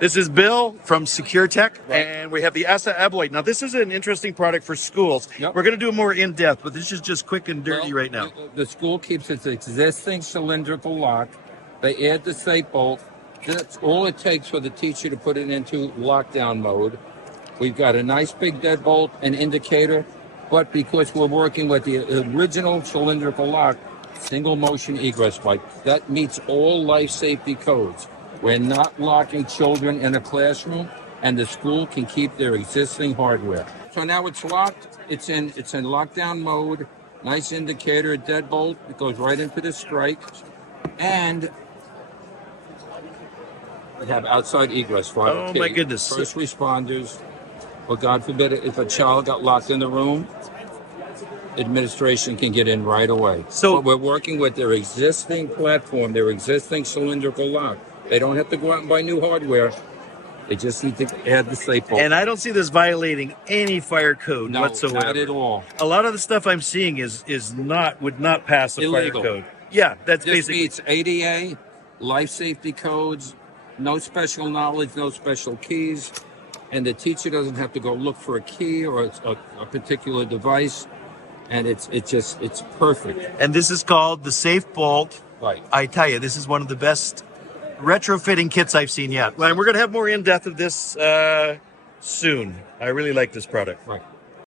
This is Bill from SecureTech, Right. and we have the ASSA Abloy. Now, this is an interesting product for schools. Yep. We're going to do more in-depth, but this is just quick and dirty right now. The school keeps its existing cylindrical lock. They add the SAFEBOlt. That's all it takes for the teacher to put it into lockdown mode. We've got a nice big deadbolt and indicator, but because we're working with the original cylindrical lock, single motion egress pipe, that meets all life safety codes. We're not locking children in a classroom, and the school can keep their existing hardware. So now it's locked. It's in lockdown mode. Nice indicator, deadbolt. It goes right into the strike, and we have outside egress for our Oh, kids, my goodness. first responders. Or God forbid, if a child got locked in the room, administration can get in right away. So- but we're working with their existing platform, their existing cylindrical lock. They don't have to go out and buy new hardware. They just need to add the SAFEBOlt. And I don't see this violating any fire code No, whatsoever. not at all. A lot of the stuff I'm seeing would not pass a Illegal. fire code. Yeah, that's This basically. meets ADA, life safety codes, no special knowledge, no special keys, and the teacher doesn't have to go look for a key or a particular device, and it's perfect. And this is called the SAFEBOlt. Right. I tell you, this is one of the best retrofitting kits I've seen yet. And we're going to have more in-depth of this soon. I really like this product. Right.